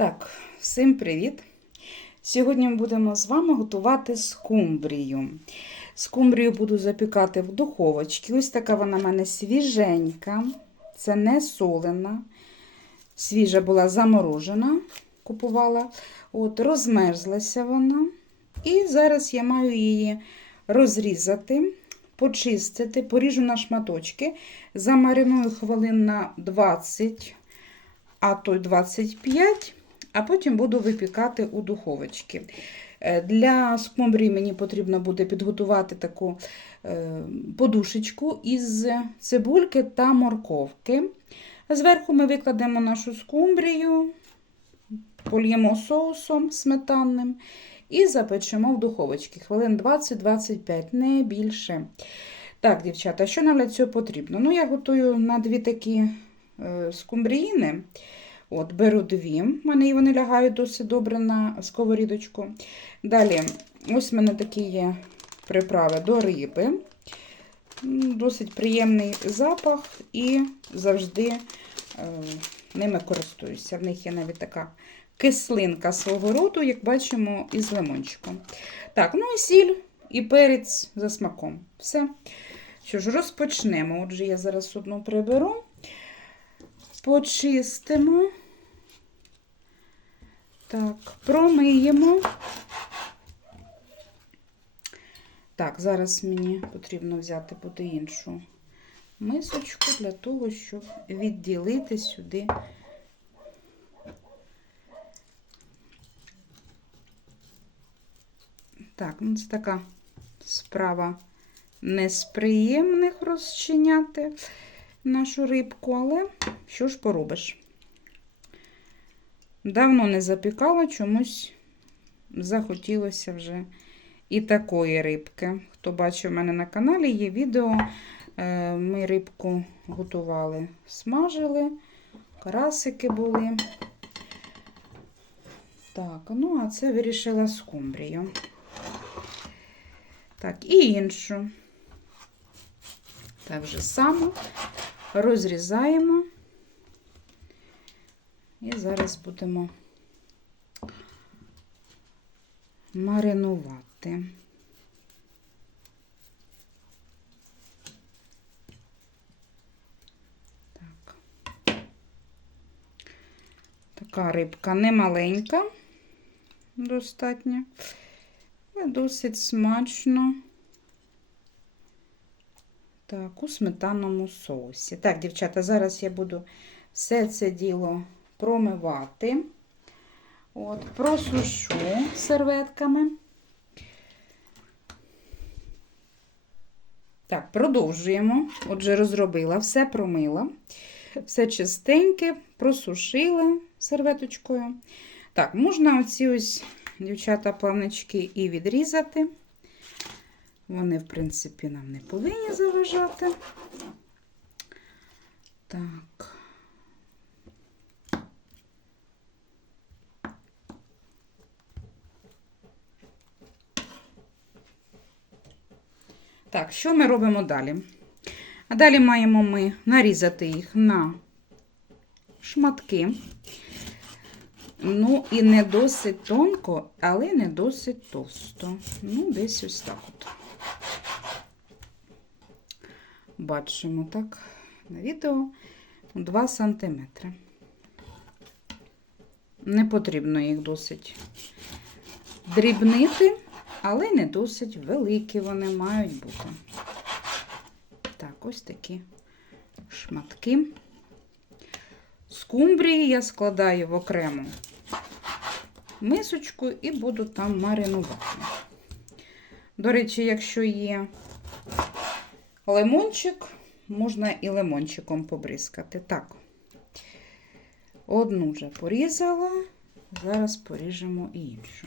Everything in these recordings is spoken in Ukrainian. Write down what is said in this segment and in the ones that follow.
Так, всім привіт! Сьогодні ми будемо з вами готувати скумбрію. Скумбрію буду запікати в духовочці. Ось така вона в мене свіженька, це не солена. Свіжа була заморожена, купувала. От, Розмерзлася вона. І зараз я маю її розрізати, почистити, поріжу на шматочки, замариную хвилин на 20, а то й 25, а потім буду випікати у духовочці. Е, Для скумбрії мені потрібно буде підготувати таку е, подушечку із цибульки та морковки. Зверху ми викладемо нашу скумбрію, польємо соусом сметанним і запечемо в духовочці хвилин 20-25, не більше. Так, дівчата, що нам для цього потрібно? Ну, я готую на дві такі е, скумбріїни. От, беру дві, в мене вони лягають досить добре на сковорідочку. Далі, ось в мене такі є приправи до риби. Досить приємний запах і завжди е, ними користуюся. В них є навіть така кислинка свого роду, як бачимо, із лимончиком. Так, ну і сіль і перець за смаком. Все. Що ж, розпочнемо. Отже, я зараз одну приберу, почистимо. Так, промиємо. Так, зараз мені потрібно взяти буде іншу мисочку для того, щоб відділити сюди. Так, ну це така справа не з приємних розчиняти нашу рибку, але що ж поробиш? Давно не запікала, чомусь захотілося вже і такої рибки. Хто бачив мене на каналі, є відео. Е, Ми рибку готували, смажили, карасики були. Так, ну, а це вирішила скумбрію. Так, і іншу. Так же само розрізаємо. І зараз будемо маринувати. Так. Така рибка не маленька, достатньо, але досить смачно. Так, у сметанному соусі. Так, дівчата, зараз я буду все це діло промивати. От, просушу серветками. Так, продовжуємо. Отже, розробила, все промила, все чистеньке, просушила серветочкою. Так, можна оці ось, дівчата, плавнички і відрізати. Вони, в принципі, нам не повинні заважати. Так. Так, що ми робимо далі? А далі маємо ми нарізати їх на шматки. Ну, і не досить тонко, але не досить товсто. Ну, десь ось так от. Бачимо так на відео 2 см. Не потрібно їх досить дрібнити, але не досить великі вони мають бути. Так, ось такі шматки. Скумбрії я складаю в окрему мисочку і буду там маринувати. До речі, якщо є лимончик, можна і лимончиком побризкати. Так, одну вже порізала, зараз поріжемо і іншу.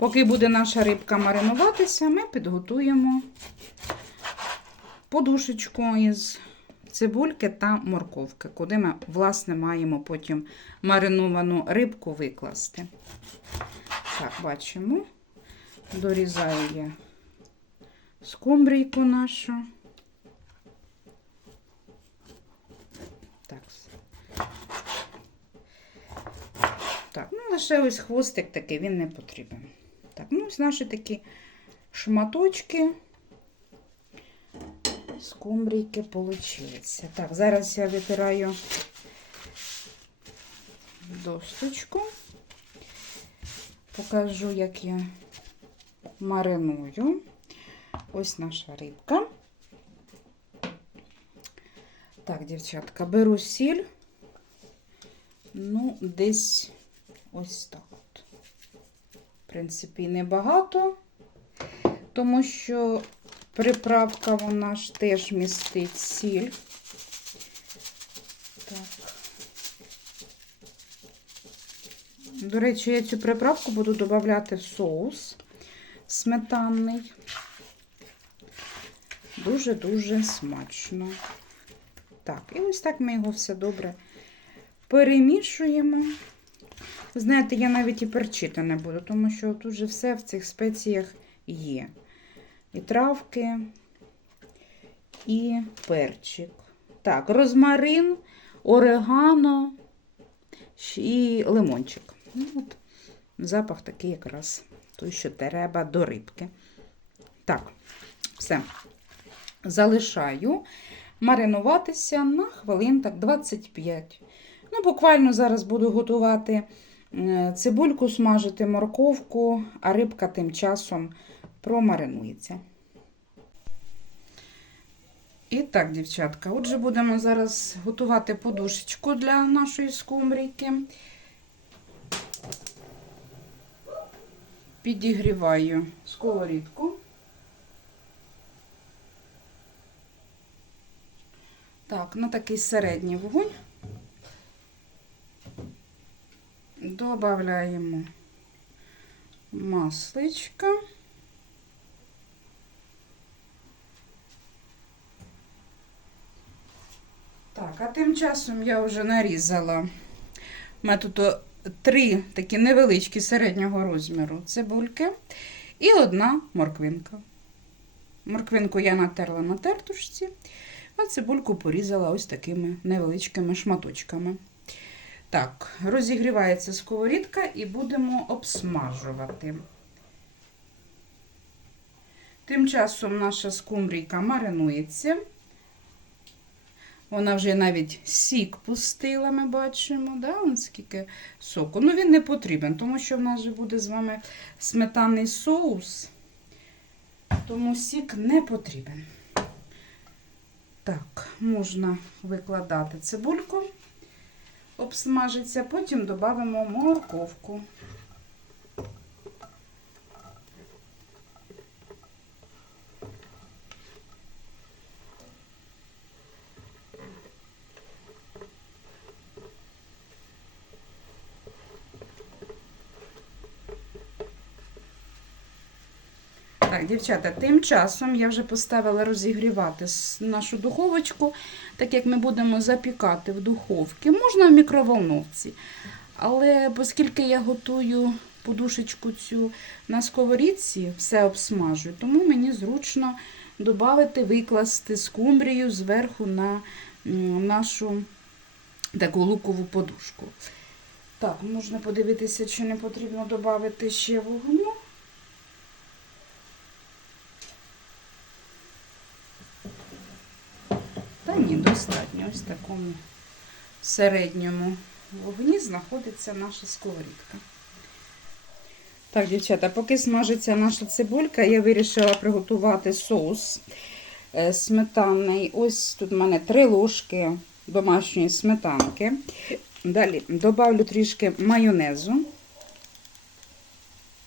Поки буде наша рибка маринуватися, ми підготуємо подушечку із цибульки та морковки, куди ми, власне, маємо потім мариновану рибку викласти. Так, бачимо, дорізаю я скумбрійку нашу. Так, Так, ну лише ось хвостик такий, він не потрібен. Ось наші такі шматочки скумбрійки получилися. Так, зараз я витираю досточку. Покажу, як я мариную. Ось наша рибка. Так, дівчатка, беру сіль. Ну, десь ось так. Принципі, небагато, тому що приправка вона ж теж містить сіль. Так. До речі, я цю приправку буду додавати в соус сметанний. Дуже-дуже смачно. Так, і ось так ми його все добре перемішуємо. Знаєте, я навіть і перчити не буду, тому що тут же все в цих спеціях є. І травки, і перчик. Так, розмарин, орегано і лимончик. Ну, от, запах такий якраз той, що треба до рибки. Так, все. Залишаю маринуватися на хвилин так 25. Ну, буквально зараз буду готувати цибульку, смажити морковку, а рибка тим часом промаринується. І так, дівчатка, отже, будемо зараз готувати подушечку для нашої скумбрійки. Підігріваю сковорідку. Так, на такий середній вогонь. Добавляємо масличка. Так, а тим часом я вже нарізала. У мене тут три такі невеличкі середнього розміру цибульки і одна морквинка. Морквинку я натерла на тертушці, а цибульку порізала ось такими невеличкими шматочками. Так, розігрівається сковорідка і будемо обсмажувати. Тим часом наша скумбрійка маринується. Вона вже навіть сік пустила, ми бачимо, да? Вон скільки соку. Ну, він не потрібен, тому що в нас же буде з вами сметанний соус, тому сік не потрібен. Так, можна викладати цибульку обсмажиться, потім додамо морковку. Дівчата, тим часом я вже поставила розігрівати нашу духовочку, так як ми будемо запікати в духовці. Можна в мікроволновці. Але оскільки я готую подушечку цю на сковорідці, все обсмажую, тому мені зручно додати, викласти скумбрію зверху на нашу таку лукову подушку. Так, можна подивитися, чи не потрібно додати ще вогню. Ні, достатньо. Ось в такому середньому вогні знаходиться наша сковорідка. Так, дівчата, поки смажиться наша цибулька, я вирішила приготувати соус е, сметанний. Ось тут в мене три ложки домашньої сметанки. Далі додавлю трішки майонезу.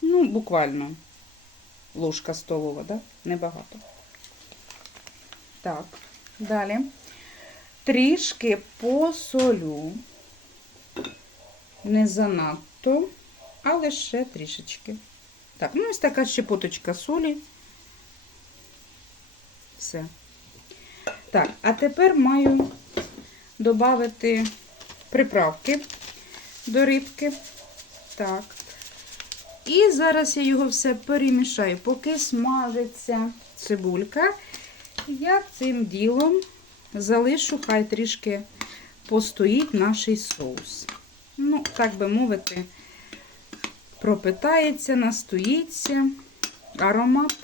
Ну, буквально ложка столова, да? небагато. Так. Далі трішки посолю, не занадто, а лише трішечки. Так, ну ось така щепоточка солі. Все. Так, а тепер маю додати приправки до рибки. Так. І зараз я його все перемішаю, поки смажиться цибулька. Я цим ділом залишу, хай трішки постоїть наш соус. Ну, так би мовити, пропитається, настоїться. Аромат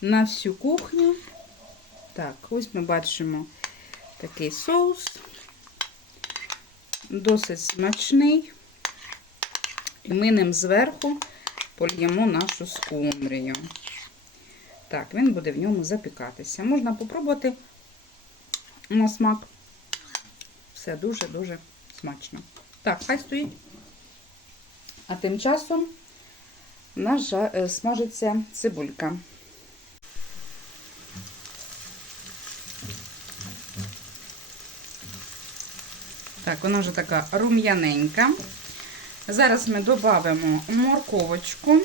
на всю кухню. Так, ось ми бачимо такий соус. Досить смачний. І ми ним зверху польємо нашу скумбрію. Так, він буде в ньому запікатися. Можна попробувати на смак. Все дуже-дуже смачно. Так, хай стоїть. А тим часом нас е, смажиться цибулька. Так, вона вже така рум'яненька. Зараз ми додамо морковочку.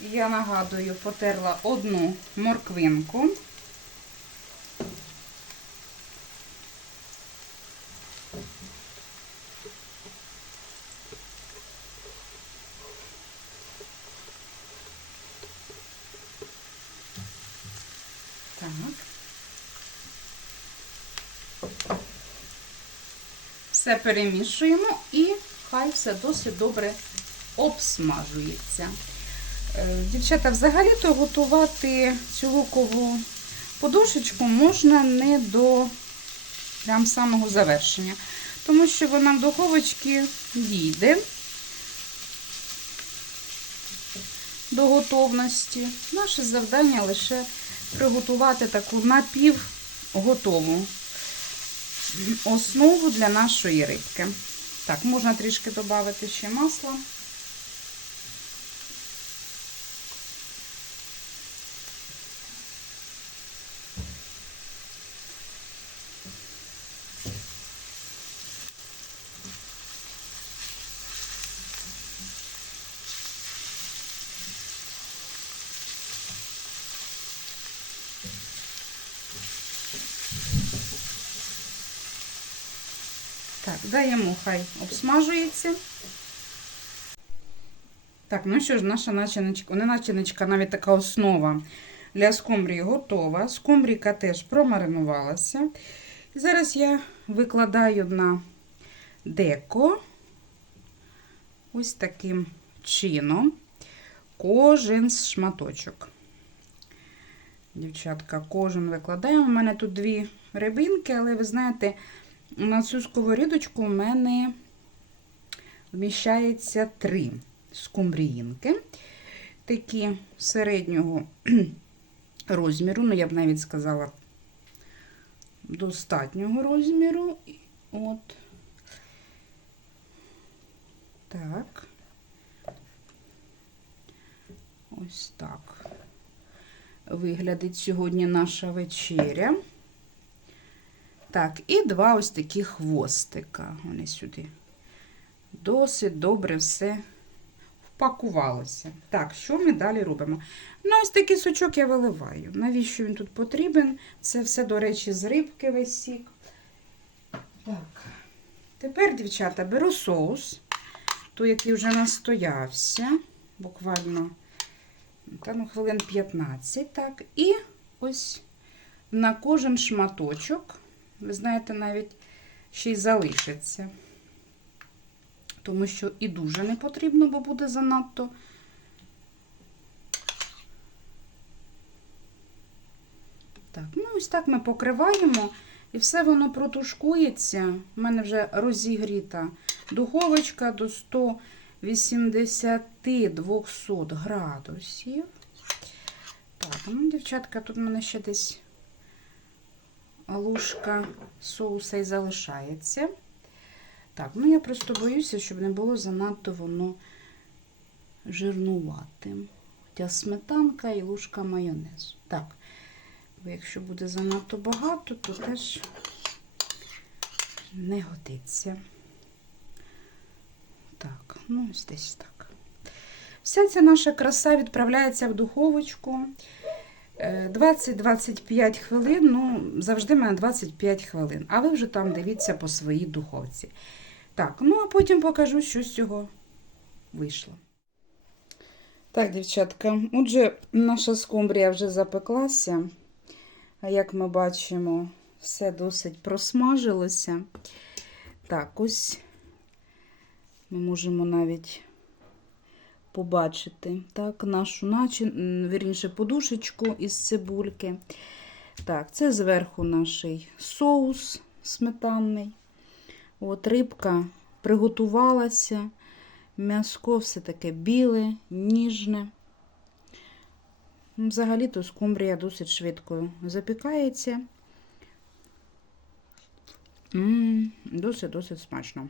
Я нагадую, потерла одну морквинку. Так. Все перемішуємо і хай все досить добре обсмажується. Е, Дівчата, взагалі-то готувати цю лукову подушечку можна не до прям самого завершення, тому що вона в духовочці дійде до готовності. Наше завдання лише приготувати таку напівготову основу для нашої рибки. Так, можна трішки додати ще масла. Так, даємо, хай обсмажується. Так, ну що ж, наша начиночка, не начиночка, навіть така основа для скумбрії готова. Скумбрійка теж промаринувалася. І зараз я викладаю на деко ось таким чином кожен з шматочок. Дівчатка, кожен викладаємо. У мене тут дві рибинки, але ви знаєте, на цю сковорідочку у мене вміщається три скумбріїнки. Такі середнього розміру, ну, я б навіть сказала, достатнього розміру. От. Так. Ось так. Виглядить сьогодні наша вечеря. Так, і два ось такі хвостика. Вони сюди. Досить добре все впакувалося. Так, що ми далі робимо? Ну, ось такий сочок я виливаю. Навіщо він тут потрібен? Це все, до речі, з рибки весь сік. Так. Тепер, дівчата, беру соус, той, який вже настоявся, буквально та, ну, хвилин 15. Так, і ось на кожен шматочок ви знаєте, навіть ще й залишиться. Тому що і дуже не потрібно, бо буде занадто. Так, ну ось так ми покриваємо, і все воно протушкується. У мене вже розігріта духовочка до 180-200 градусів. Так, ну, дівчатка, тут в мене ще десь ложка соуса і залишається. Так, ну я просто боюся, щоб не було занадто воно жирнуватим. Хоча сметанка і ложка майонезу. Так, бо якщо буде занадто багато, то теж не годиться. Так, ну ось десь так. Вся ця наша краса відправляється в духовочку. 20-25 хвилин, ну, завжди в мене 25 хвилин. А ви вже там дивіться по своїй духовці. Так, ну а потім покажу, що з цього вийшло. Так, дівчатка, отже, наша скумбрія вже запеклася. Як ми бачимо, все досить просмажилося. Так, ось ми можемо навіть побачити. Так, нашу начин, вірніше, подушечку із цибульки. Так, це зверху наш соус сметанний. От рибка приготувалася. М'яско все таке біле, ніжне. Взагалі-то скумбрія досить швидко запікається. Досить-досить смачно.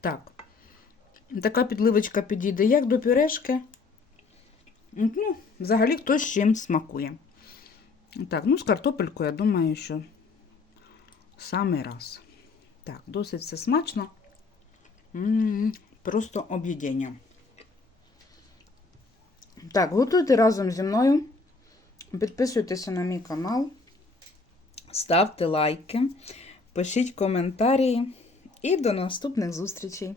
Так. Така підливочка підійде як до пюрешки. Ну, взагалі хто з чим смакує. Так, ну з картопелькою, я думаю, що самий раз. Так, досить все смачно. М, Просто об'їдення. Так, готуйте разом зі мною. Підписуйтеся на мій канал, ставте лайки, пишіть коментарі і до наступних зустрічей!